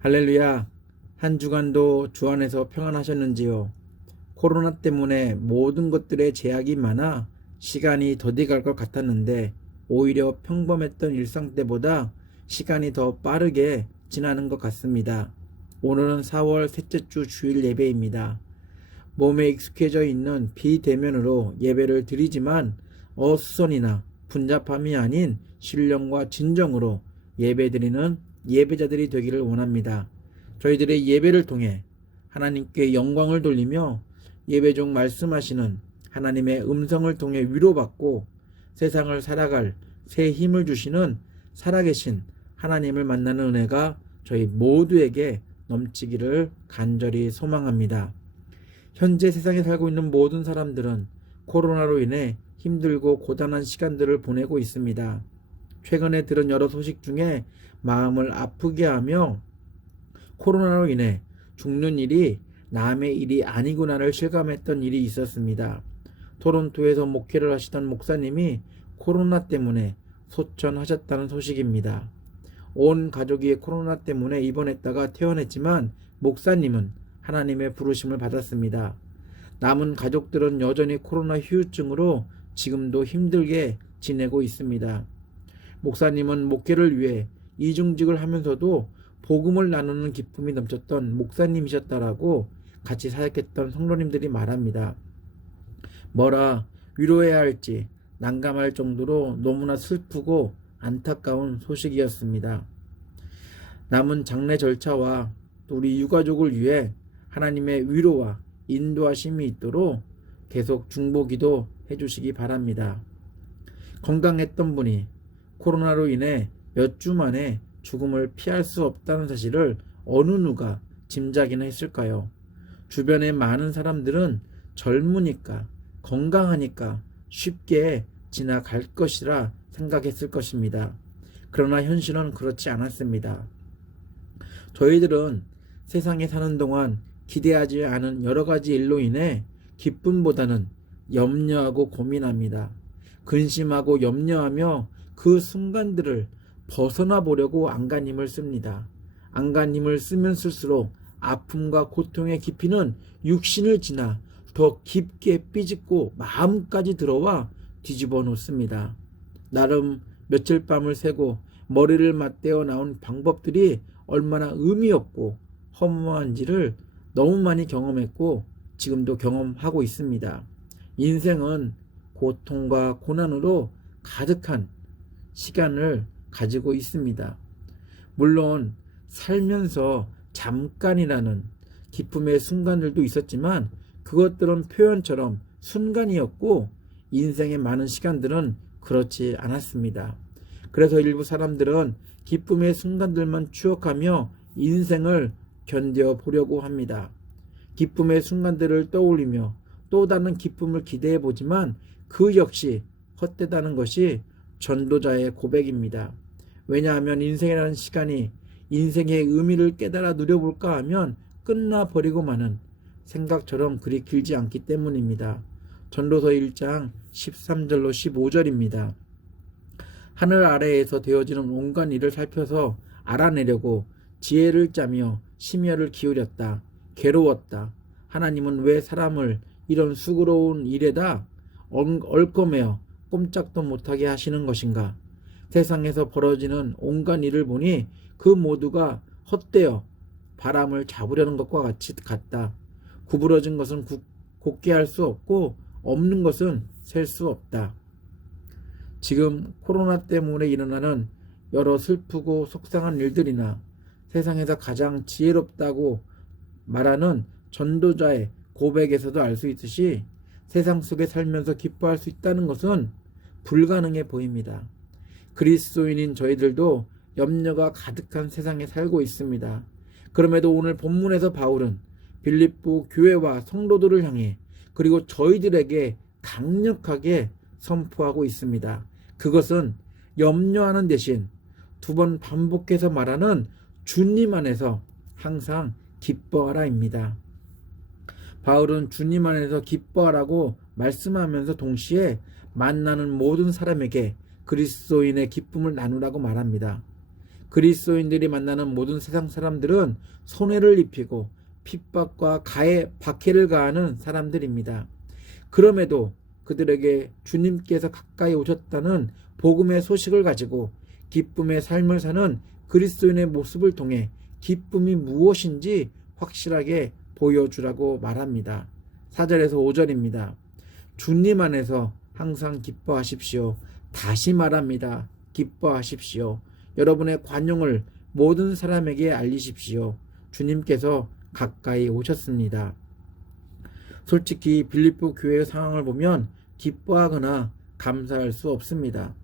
할렐루야. 한 주간도 주 안에서 평안하셨는지요? 코로나 때문에 모든 것들에 제약이 많아 시간이 더디 갈 것 같았는데 오히려 평범했던 일상 때보다 시간이 더 빠르게 지나는 것 같습니다. 오늘은 4월 셋째 주 주일 예배입니다. 몸에 익숙해져 있는 비대면으로 예배를 드리지만 어수선이나 분잡함이 아닌 신령과 진정으로 예배드리는 예배자들이 되기를 원합니다. 저희들의 예배를 통해 하나님께 영광을 돌리며 예배 중 말씀하시는 하나님의 음성을 통해 위로받고 세상을 살아갈 새 힘을 주시는 살아계신 하나님을 만나는 은혜가 저희 모두에게 넘치기를 간절히 소망합니다. 현재 세상에 살고 있는 모든 사람들은 코로나로 인해 힘들고 고단한 시간들을 보내고 있습니다. 최근에 들은 여러 소식 중에 마음을 아프게 하며 코로나로 인해 죽는 일이 남의 일이 아니구나를 실감했던 일이 있었습니다. 토론토에서 목회를 하시던 목사님이 코로나 때문에 소천하셨다는 소식입니다. 온 가족이 코로나 때문에 입원했다가 퇴원했지만 목사님은 하나님의 부르심을 받았습니다. 남은 가족들은 여전히 코로나 후유증으로 지금도 힘들게 지내고 있습니다. 목사님은 목회를 위해 이중직을 하면서도 복음을 나누는 기쁨이 넘쳤던 목사님이셨다라고 같이 사역했던 성도님들이 말합니다. 뭐라 위로해야 할지 난감할 정도로 너무나 슬프고 안타까운 소식이었습니다. 남은 장례 절차와 우리 유가족을 위해 하나님의 위로와 인도하심이 있도록 계속 중보기도 해주시기 바랍니다. 건강했던 분이 코로나로 인해 몇 주 만에 죽음을 피할 수 없다는 사실을 어느 누가 짐작이나 했을까요? 주변의 많은 사람들은 젊으니까 건강하니까 쉽게 지나갈 것이라 생각했을 것입니다. 그러나 현실은 그렇지 않았습니다. 저희들은 세상에 사는 동안 기대하지 않은 여러 가지 일로 인해 기쁨보다는 염려하고 고민합니다. 근심하고 염려하며 그 순간들을 벗어나 보려고 안간힘을 씁니다. 안간힘을 쓰면 쓸수록 아픔과 고통의 깊이는 육신을 지나 더 깊게 삐집고 마음까지 들어와 뒤집어 놓습니다. 나름 며칠 밤을 새고 머리를 맞대어 나온 방법들이 얼마나 의미 없고 허무한지를 너무 많이 경험했고 지금도 경험하고 있습니다. 인생은 고통과 고난으로 가득한 시간을 가지고 있습니다. 물론 살면서 잠깐이라는 기쁨의 순간들도 있었지만 그것들은 표현처럼 순간이었고 인생의 많은 시간들은 그렇지 않았습니다. 그래서 일부 사람들은 기쁨의 순간들만 추억하며 인생을 견뎌보려고 합니다. 기쁨의 순간들을 떠올리며 또 다른 기쁨을 기대해 보지만 그 역시 헛되다는 것이 전도자의 고백입니다. 왜냐하면 인생이라는 시간이 인생의 의미를 깨달아 누려볼까 하면 끝나버리고 마는 생각처럼 그리 길지 않기 때문입니다. 전도서 1장 13절로 15절입니다. 하늘 아래에서 되어지는 온갖 일을 살펴서 알아내려고 지혜를 짜며 심혈을 기울였다. 괴로웠다. 하나님은 왜 사람을 이런 수고로운 일에다 얽매어 꼼짝도 못하게 하시는 것인가? 세상에서 벌어지는 온갖 일을 보니 그 모두가 헛되어 바람을 잡으려는 것과 같다. 구부러진 것은 곧게 할 수 없고 없는 것은 셀 수 없다. 지금 코로나 때문에 일어나는 여러 슬프고 속상한 일들이나 세상에서 가장 지혜롭다고 말하는 전도자의 고백에서도 알 수 있듯이 세상 속에 살면서 기뻐할 수 있다는 것은 불가능해 보입니다. 그리스도인인 저희들도 염려가 가득한 세상에 살고 있습니다. 그럼에도 오늘 본문에서 바울은 빌립보 교회와 성도들을 향해 그리고 저희들에게 강력하게 선포하고 있습니다. 그것은 염려하는 대신 두 번 반복해서 말하는 주님 안에서 항상 기뻐하라입니다. 바울은 주님 안에서 기뻐하라고 말씀하면서 동시에 만나는 모든 사람에게 그리스도인의 기쁨을 나누라고 말합니다. 그리스도인들이 만나는 모든 세상 사람들은 손해를 입히고 핍박과 박해를 가하는 사람들입니다. 그럼에도 그들에게 주님께서 가까이 오셨다는 복음의 소식을 가지고 기쁨의 삶을 사는 그리스도인의 모습을 통해 기쁨이 무엇인지 확실하게 보여주라고 말합니다. 4절에서 5절입니다. 주님 안에서 항상 기뻐하십시오. 다시 말합니다. 기뻐하십시오. 여러분의 관용을 모든 사람에게 알리십시오. 주님께서 가까이 오셨습니다. 솔직히 빌립보 교회의 상황을 보면 기뻐하거나 감사할 수 없습니다.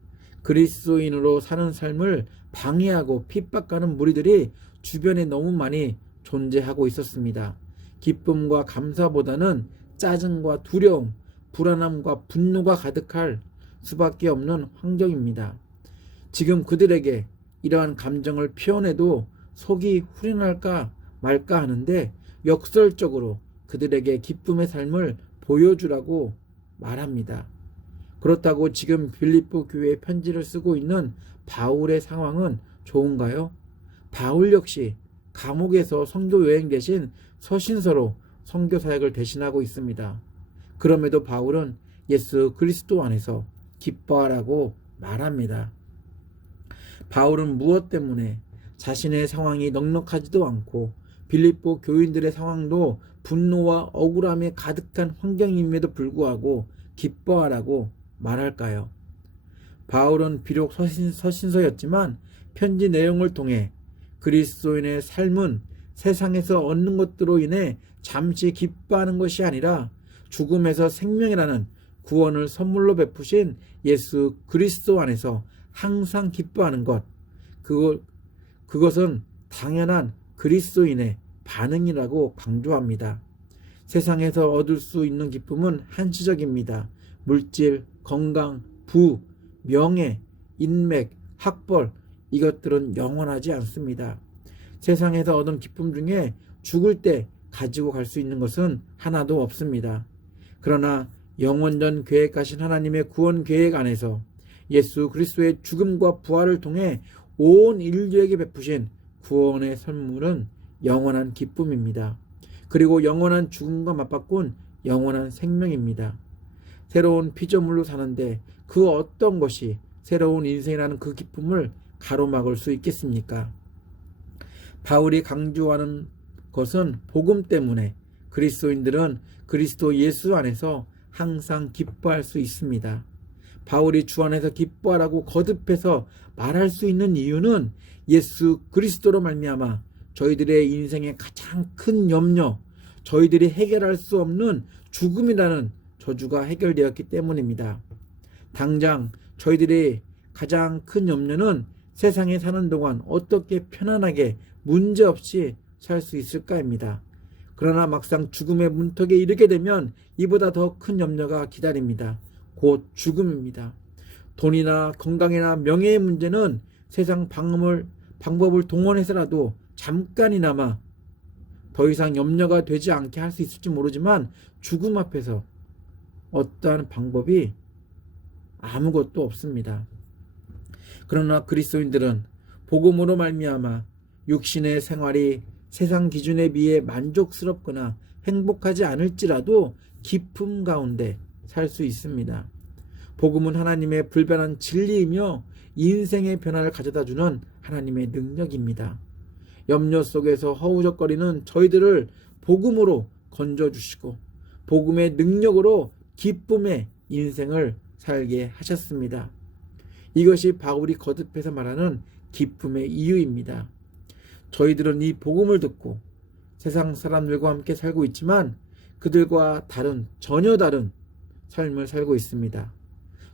그리스도인으로 사는 삶을 방해하고 핍박하는 무리들이 주변에 너무 많이 존재하고 있었습니다. 기쁨과 감사보다는 짜증과 두려움, 불안함과 분노가 가득할 수밖에 없는 환경입니다. 지금 그들에게 이러한 감정을 표현해도 속이 후련할까 말까 하는데 역설적으로 그들에게 기쁨의 삶을 보여주라고 말합니다. 그렇다고 지금 빌립보 교회에 편지를 쓰고 있는 바울의 상황은 좋은가요? 바울 역시 감옥에서 선교 여행 대신 서신서로 선교 사역을 대신하고 있습니다. 그럼에도 바울은 예수 그리스도 안에서 기뻐하라고 말합니다. 바울은 무엇 때문에 자신의 상황이 넉넉하지도 않고 빌립보 교인들의 상황도 분노와 억울함에 가득한 환경임에도 불구하고 기뻐하라고 말할까요? 바울은 비록 서신서였지만 편지 내용을 통해 그리스도인의 삶은 세상에서 얻는 것들로 인해 잠시 기뻐하는 것이 아니라 죽음에서 생명이라는 구원을 선물로 베푸신 예수 그리스도 안에서 항상 기뻐하는 것, 그것은 당연한 그리스도인의 반응이라고 강조합니다. 세상에서 얻을 수 있는 기쁨은 한시적입니다. 물질, 건강, 부, 명예, 인맥, 학벌, 이것들은 영원하지 않습니다. 세상에서 얻은 기쁨 중에 죽을 때 가지고 갈 수 있는 것은 하나도 없습니다. 그러나 영원전 계획하신 하나님의 구원 계획 안에서 예수 그리스도의 죽음과 부활을 통해 온 인류에게 베푸신 구원의 선물은 영원한 기쁨입니다. 그리고 영원한 죽음과 맞바꾼 영원한 생명입니다. 새로운 피조물로 사는데 그 어떤 것이 새로운 인생이라는 그 기쁨을 가로막을 수 있겠습니까? 바울이 강조하는 것은 복음 때문에 그리스도인들은 그리스도 예수 안에서 항상 기뻐할 수 있습니다. 바울이 주 안에서 기뻐하라고 거듭해서 말할 수 있는 이유는 예수 그리스도로 말미암아 저희들의 인생의 가장 큰 염려, 저희들이 해결할 수 없는 죽음이라는 저주가 해결되었기 때문입니다. 당장 저희들의 가장 큰 염려는 세상에 사는 동안 어떻게 편안하게 문제없이 살 수 있을까입니다. 그러나 막상 죽음의 문턱에 이르게 되면 이보다 더 큰 염려가 기다립니다. 곧 죽음입니다. 돈이나 건강이나 명예의 문제는 세상 방법을 동원해서라도 잠깐이나마 더 이상 염려가 되지 않게 할 수 있을지 모르지만 죽음 앞에서 어떠한 방법이 아무것도 없습니다. 그러나 그리스도인들은 복음으로 말미암아 육신의 생활이 세상 기준에 비해 만족스럽거나 행복하지 않을지라도 기쁨 가운데 살 수 있습니다. 복음은 하나님의 불변한 진리이며 인생의 변화를 가져다주는 하나님의 능력입니다. 염려 속에서 허우적거리는 저희들을 복음으로 건져주시고 복음의 능력으로 기쁨의 인생을 살게 하셨습니다. 이것이 바울이 거듭해서 말하는 기쁨의 이유입니다. 저희들은 이 복음을 듣고 세상 사람들과 함께 살고 있지만 그들과 전혀 다른 삶을 살고 있습니다.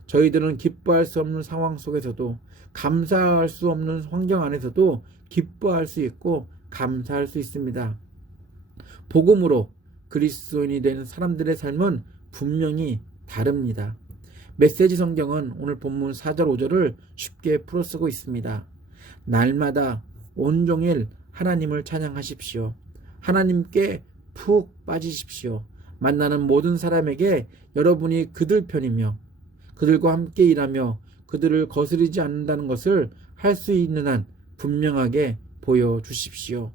저희들은 기뻐할 수 없는 상황 속에서도 감사할 수 없는 환경 안에서도 기뻐할 수 있고 감사할 수 있습니다. 복음으로 그리스도인이 되는 사람들의 삶은 분명히 다릅니다. 메시지 성경은 오늘 본문 4절 5절을 쉽게 풀어쓰고 있습니다. 날마다 온종일 하나님을 찬양하십시오. 하나님께 푹 빠지십시오. 만나는 모든 사람에게 여러분이 그들 편이며 그들과 함께 일하며 그들을 거스르지 않는다는 것을 할 수 있는 한 분명하게 보여주십시오.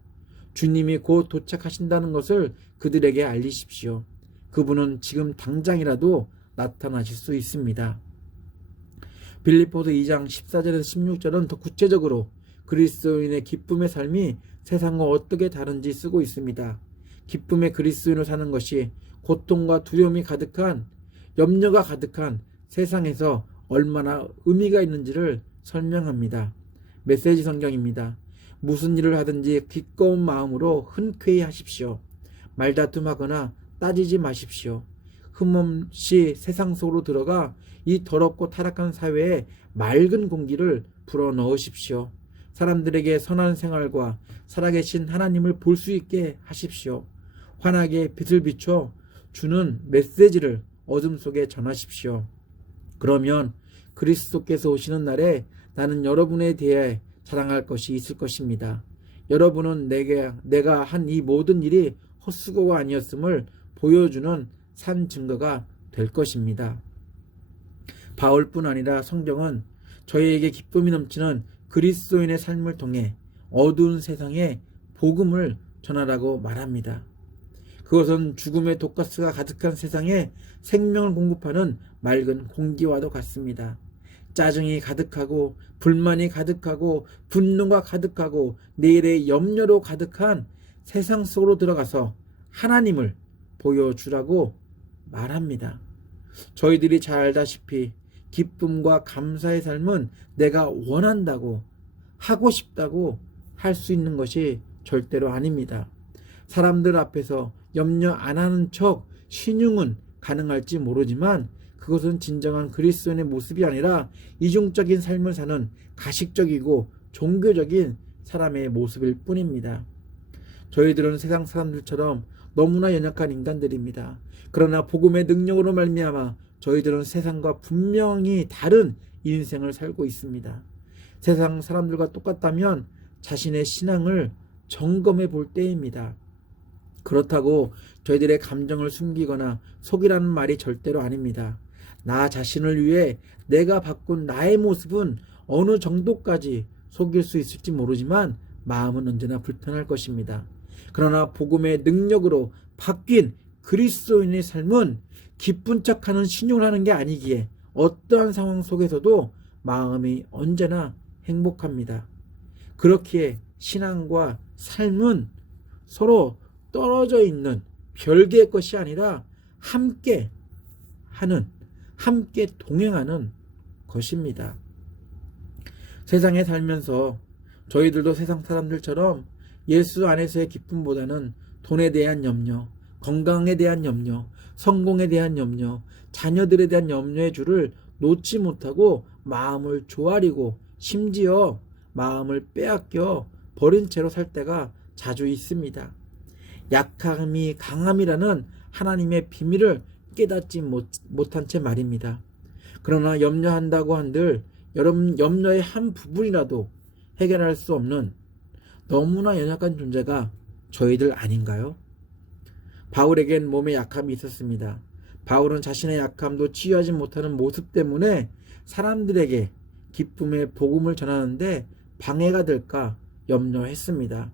주님이 곧 도착하신다는 것을 그들에게 알리십시오. 그분은 지금 당장이라도 나타나실 수 있습니다. 빌립보서 2장 14절에서 16절은 더 구체적으로 그리스도인의 기쁨의 삶이 세상과 어떻게 다른지 쓰고 있습니다. 기쁨의 그리스도인으로 사는 것이 고통과 두려움이 가득한, 염려가 가득한 세상에서 얼마나 의미가 있는지를 설명합니다. 메시지 성경입니다. 무슨 일을 하든지 기꺼운 마음으로 흔쾌히 하십시오. 말다툼하거나 따지지 마십시오. 흠없이 세상 속으로 들어가 이 더럽고 타락한 사회에 맑은 공기를 불어넣으십시오. 사람들에게 선한 생활과 살아계신 하나님을 볼 수 있게 하십시오. 환하게 빛을 비춰 주는 메시지를 어둠 속에 전하십시오. 그러면 그리스도께서 오시는 날에 나는 여러분에 대해 자랑할 것이 있을 것입니다. 여러분은 내가 한 이 모든 일이 헛수고가 아니었음을 보여주는 산 증거가 될 것입니다. 바울뿐 아니라 성경은 저희에게 기쁨이 넘치는 그리스도인의 삶을 통해 어두운 세상에 복음을 전하라고 말합니다. 그것은 죽음의 독가스가 가득한 세상에 생명을 공급하는 맑은 공기와도 같습니다. 짜증이 가득하고 불만이 가득하고 분노가 가득하고 내일의 염려로 가득한 세상 속으로 들어가서 하나님을 보여주라고 말합니다. 저희들이 잘 알다시피 기쁨과 감사의 삶은 내가 원한다고 하고 싶다고 할 수 있는 것이 절대로 아닙니다. 사람들 앞에서 염려 안 하는 척 신용은 가능할지 모르지만 그것은 진정한 그리스도인의 모습이 아니라 이중적인 삶을 사는 가식적이고 종교적인 사람의 모습일 뿐입니다. 저희들은 세상 사람들처럼 너무나 연약한 인간들입니다. 그러나 복음의 능력으로 말미암아 저희들은 세상과 분명히 다른 인생을 살고 있습니다. 세상 사람들과 똑같다면 자신의 신앙을 점검해 볼 때입니다. 그렇다고 저희들의 감정을 숨기거나 속이라는 말이 절대로 아닙니다. 나 자신을 위해 내가 바꾼 나의 모습은 어느 정도까지 속일 수 있을지 모르지만 마음은 언제나 불편할 것입니다. 그러나 복음의 능력으로 바뀐 그리스도인의 삶은 기쁜 척하는 신용을 하는 게 아니기에 어떠한 상황 속에서도 마음이 언제나 행복합니다. 그렇기에 신앙과 삶은 서로 떨어져 있는 별개의 것이 아니라 함께 하는, 함께 동행하는 것입니다. 세상에 살면서 저희들도 세상 사람들처럼 예수 안에서의 기쁨보다는 돈에 대한 염려, 건강에 대한 염려, 성공에 대한 염려, 자녀들에 대한 염려의 줄을 놓지 못하고 마음을 조아리고 심지어 마음을 빼앗겨 버린 채로 살 때가 자주 있습니다. 약함이 강함이라는 하나님의 비밀을 깨닫지 못한 채 말입니다. 그러나 염려한다고 한들 여러분 염려의 한 부분이라도 해결할 수 없는 너무나 연약한 존재가 저희들 아닌가요? 바울에겐 몸에 약함이 있었습니다. 바울은 자신의 약함도 치유하지 못하는 모습 때문에 사람들에게 기쁨의 복음을 전하는데 방해가 될까 염려했습니다.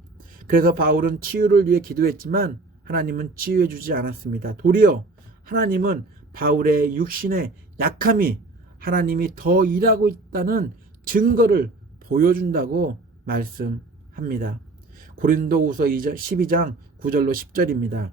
그래서 바울은 치유를 위해 기도했지만 하나님은 치유해 주지 않았습니다. 도리어 하나님은 바울의 육신의 약함이 하나님이 더 일하고 있다는 증거를 보여준다고 말씀합니다. 고린도후서 12장 9절로 10절입니다.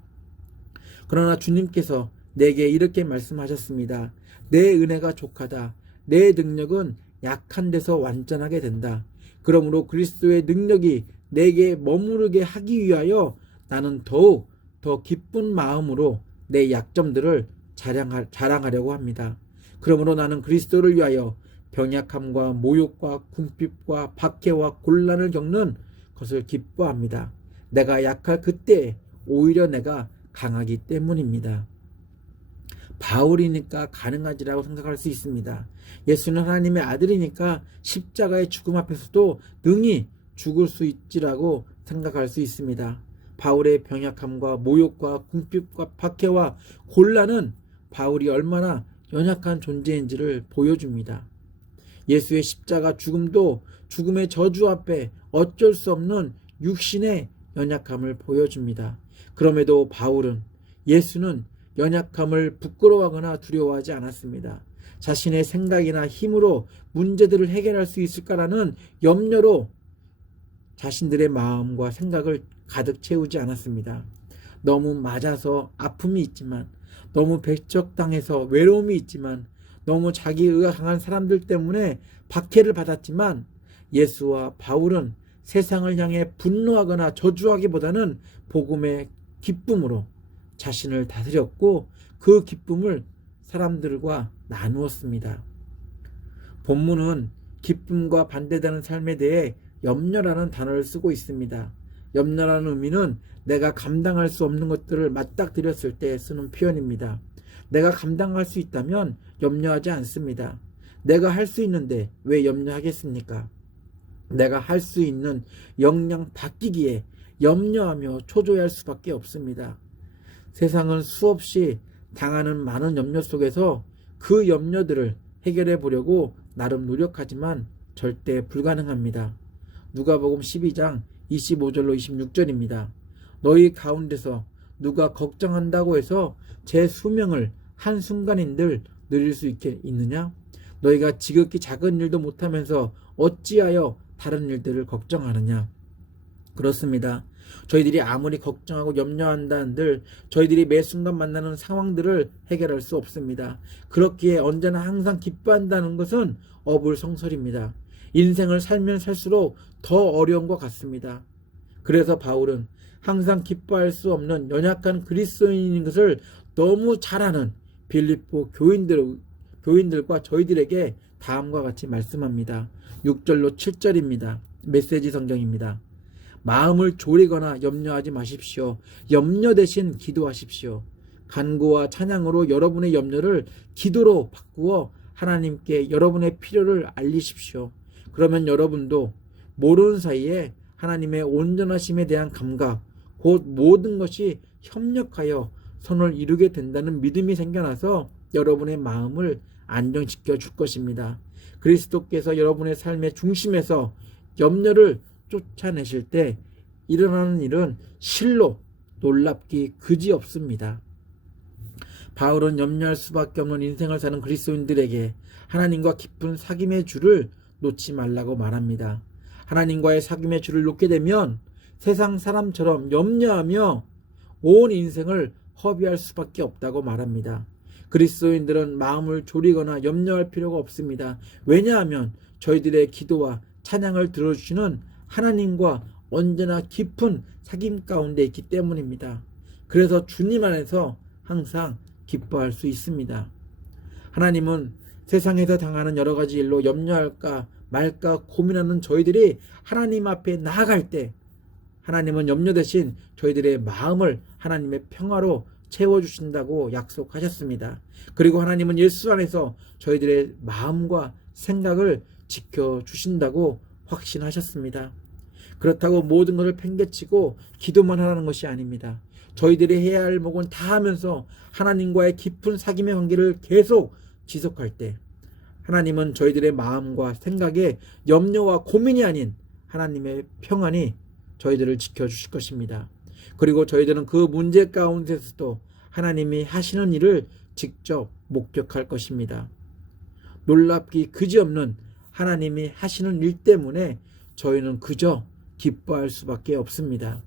그러나 주님께서 내게 이렇게 말씀하셨습니다. 내 은혜가 족하다. 내 능력은 약한 데서 완전하게 된다. 그러므로 그리스도의 능력이 내게 머무르게 하기 위하여 나는 더욱 더 기쁜 마음으로 내 약점들을 자랑하려고 합니다. 그러므로 나는 그리스도를 위하여 병약함과 모욕과 궁핍과 박해와 곤란을 겪는 것을 기뻐합니다. 내가 약할 그때 오히려 내가 강하기 때문입니다. 바울이니까 가능하지라고 생각할 수 있습니다. 예수는 하나님의 아들이니까 십자가의 죽음 앞에서도 능히 죽을 수 있지라고 생각할 수 있습니다. 바울의 병약함과 모욕과 궁핍과 박해와 곤란은 바울이 얼마나 연약한 존재인지를 보여줍니다. 예수의 십자가 죽음도 죽음의 저주 앞에 어쩔 수 없는 육신의 연약함을 보여줍니다. 그럼에도 바울은 예수는 연약함을 부끄러워하거나 두려워하지 않았습니다. 자신의 생각이나 힘으로 문제들을 해결할 수 있을까라는 염려로 자신들의 마음과 생각을 가득 채우지 않았습니다. 너무 맞아서 아픔이 있지만, 너무 배척당해서 외로움이 있지만, 너무 자기의가 강한 사람들 때문에 박해를 받았지만, 예수와 바울은 세상을 향해 분노하거나 저주하기보다는 복음의 기쁨으로 자신을 다스렸고 그 기쁨을 사람들과 나누었습니다. 본문은 기쁨과 반대되는 삶에 대해 염려라는 단어를 쓰고 있습니다. 염려라는 의미는 내가 감당할 수 없는 것들을 맞닥뜨렸을 때 쓰는 표현입니다. 내가 감당할 수 있다면 염려하지 않습니다. 내가 할 수 있는데 왜 염려하겠습니까? 내가 할 수 있는 역량 바뀌기에 염려하며 초조해할 수밖에 없습니다. 세상은 수없이 당하는 많은 염려 속에서 그 염려들을 해결해 보려고 나름 노력하지만 절대 불가능합니다. 누가복음 12장 25절로 26절입니다. 너희 가운데서 누가 걱정한다고 해서 제 수명을 한순간인들 누릴 수 있느냐? 너희가 지극히 작은 일도 못하면서 어찌하여 다른 일들을 걱정하느냐? 그렇습니다. 저희들이 아무리 걱정하고 염려한다 한들 저희들이 매 순간 만나는 상황들을 해결할 수 없습니다. 그렇기에 언제나 항상 기뻐한다는 것은 어불성설입니다. 인생을 살면 살수록 더 어려운 것 같습니다. 그래서 바울은 항상 기뻐할 수 없는 연약한 그리스도인인 것을 너무 잘 아는 빌립보 교인들과 저희들에게 다음과 같이 말씀합니다. 6절로 7절입니다. 메시지 성경입니다. 마음을 졸이거나 염려하지 마십시오. 염려 대신 기도하십시오. 간구와 찬양으로 여러분의 염려를 기도로 바꾸어 하나님께 여러분의 필요를 알리십시오. 그러면 여러분도 모르는 사이에 하나님의 온전하심에 대한 감각, 곧 모든 것이 협력하여 선을 이루게 된다는 믿음이 생겨나서 여러분의 마음을 안정시켜 줄 것입니다. 그리스도께서 여러분의 삶의 중심에서 염려를 쫓아내실 때 일어나는 일은 실로 놀랍기 그지없습니다. 바울은 염려할 수밖에 없는 인생을 사는 그리스도인들에게 하나님과 깊은 사귐의 줄을 놓지 말라고 말합니다. 하나님과의 사귐의 줄을 놓게 되면 세상 사람처럼 염려하며 온 인생을 허비할 수밖에 없다고 말합니다. 그리스도인들은 마음을 졸이거나 염려할 필요가 없습니다. 왜냐하면 저희들의 기도와 찬양을 들어주시는 하나님과 언제나 깊은 사귐 가운데 있기 때문입니다. 그래서 주님 안에서 항상 기뻐할 수 있습니다. 하나님은 세상에서 당하는 여러 가지 일로 염려할까 말까 고민하는 저희들이 하나님 앞에 나아갈 때 하나님은 염려 대신 저희들의 마음을 하나님의 평화로 채워주신다고 약속하셨습니다. 그리고 하나님은 예수 안에서 저희들의 마음과 생각을 지켜주신다고 확신하셨습니다. 그렇다고 모든 것을 팽개치고 기도만 하라는 것이 아닙니다. 저희들이 해야 할 목은 다 하면서 하나님과의 깊은 사귐의 관계를 계속 지속할 때 하나님은 저희들의 마음과 생각에 염려와 고민이 아닌 하나님의 평안이 저희들을 지켜주실 것입니다. 그리고 저희들은 그 문제 가운데서도 하나님이 하시는 일을 직접 목격할 것입니다. 놀랍기 그지없는 하나님이 하시는 일 때문에 저희는 그저 기뻐할 수밖에 없습니다.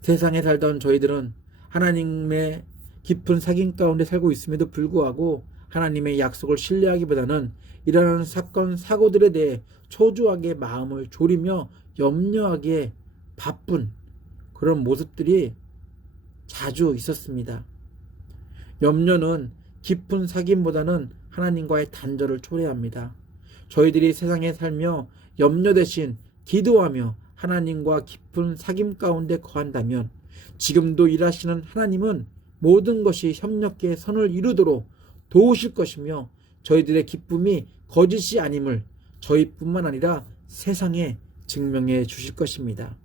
세상에 살던 저희들은 하나님의 깊은 사귐 가운데 살고 있음에도 불구하고 하나님의 약속을 신뢰하기보다는 일어나는 사건, 사고들에 대해 초조하게 마음을 졸이며 염려하기에 바쁜 그런 모습들이 자주 있었습니다. 염려는 깊은 사귐보다는 하나님과의 단절을 초래합니다. 저희들이 세상에 살며 염려 대신 기도하며 하나님과 깊은 사귐 가운데 거한다면 지금도 일하시는 하나님은 모든 것이 협력해 선을 이루도록 도우실 것이며 저희들의 기쁨이 거짓이 아님을 저희뿐만 아니라 세상에 증명해 주실 것입니다.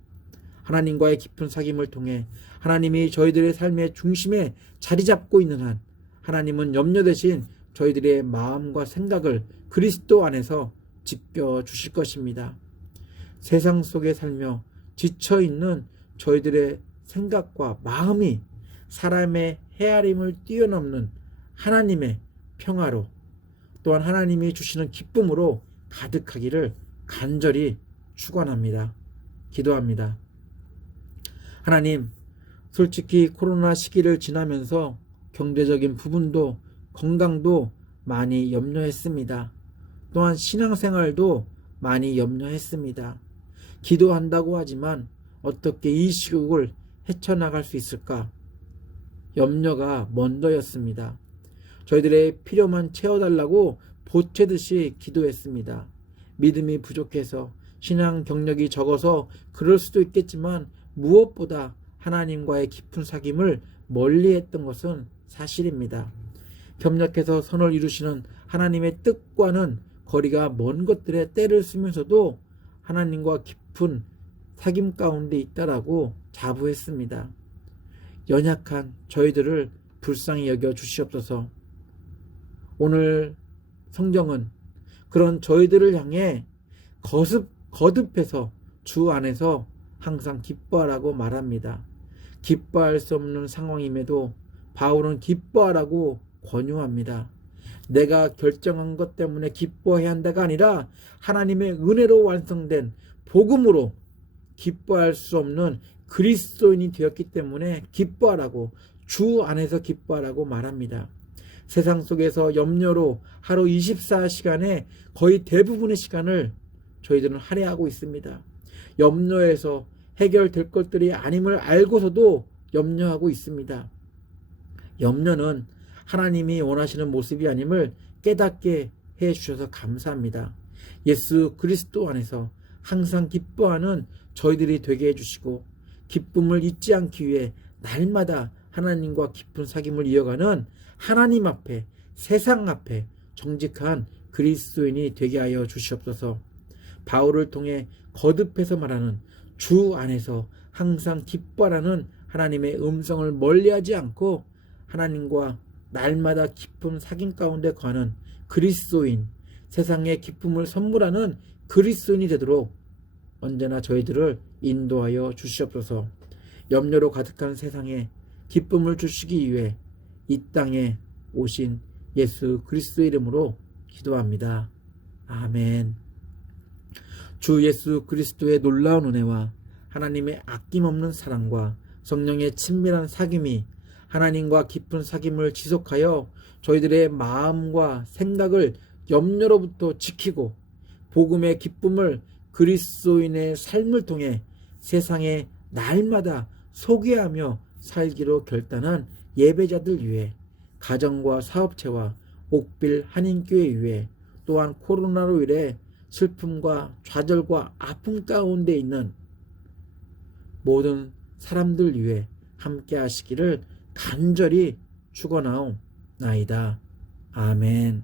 하나님과의 깊은 사귐을 통해 하나님이 저희들의 삶의 중심에 자리 잡고 있는 한 하나님은 염려 대신 저희들의 마음과 생각을 그리스도 안에서 지켜주실 것입니다. 세상 속에 살며 지쳐있는 저희들의 생각과 마음이 사람의 헤아림을 뛰어넘는 하나님의 평화로, 또한 하나님이 주시는 기쁨으로 가득하기를 간절히 축원합니다. 기도합니다. 하나님, 솔직히 코로나 시기를 지나면서 경제적인 부분도 건강도 많이 염려했습니다. 또한 신앙생활도 많이 염려했습니다. 기도한다고 하지만 어떻게 이 시국을 헤쳐나갈 수 있을까? 염려가 먼저였습니다. 저희들의 필요만 채워달라고 보채듯이 기도했습니다. 믿음이 부족해서, 신앙 경력이 적어서 그럴 수도 있겠지만 무엇보다 하나님과의 깊은 사귐을 멀리했던 것은 사실입니다. 협력해서 선을 이루시는 하나님의 뜻과는 거리가 먼 것들에 때를 쓰면서도 하나님과 깊은 사귐 가운데 있다라고 자부했습니다. 연약한 저희들을 불쌍히 여겨 주시옵소서. 오늘 성경은 그런 저희들을 향해 거듭해서 주 안에서 항상 기뻐하라고 말합니다. 기뻐할 수 없는 상황임에도 바울은 기뻐하라고 권유합니다. 내가 결정한 것 때문에 기뻐해야 한다가 아니라 하나님의 은혜로 완성된 복음으로 기뻐할 수 없는 그리스도인이 되었기 때문에 기뻐하라고, 주 안에서 기뻐하라고 말합니다. 세상 속에서 염려로 하루 24시간에 거의 대부분의 시간을 저희들은 할애하고 있습니다. 염려에서 해결될 것들이 아님을 알고서도 염려하고 있습니다. 염려는 하나님이 원하시는 모습이 아님을 깨닫게 해주셔서 감사합니다. 예수 그리스도 안에서 항상 기뻐하는 저희들이 되게 해주시고, 기쁨을 잊지 않기 위해 날마다 하나님과 깊은 사귐을 이어가는 하나님 앞에, 세상 앞에 정직한 그리스도인이 되게 하여 주시옵소서. 바울을 통해 거듭해서 말하는 주 안에서 항상 기뻐하라는 하나님의 음성을 멀리하지 않고 하나님과 날마다 깊은 사귐 가운데 거하는 그리스도인, 세상에 기쁨을 선물하는 그리스도인이 되도록 언제나 저희들을 인도하여 주시옵소서. 염려로 가득한 세상에 기쁨을 주시기 위해 이 땅에 오신 예수 그리스도의 이름으로 기도합니다. 아멘. 주 예수 그리스도의 놀라운 은혜와 하나님의 아낌없는 사랑과 성령의 친밀한 사귐이 하나님과 깊은 사귐을 지속하여 저희들의 마음과 생각을 염려로부터 지키고 복음의 기쁨을 그리스도인의 삶을 통해 세상에 날마다 소개하며 살기로 결단한 예배자들 위해, 가정과 사업체와 옥빌 한인교회 위해, 또한 코로나로 인해 슬픔과 좌절과 아픔 가운데 있는 모든 사람들 위해 함께 하시기를 간절히 축원하옵나이다. 아멘.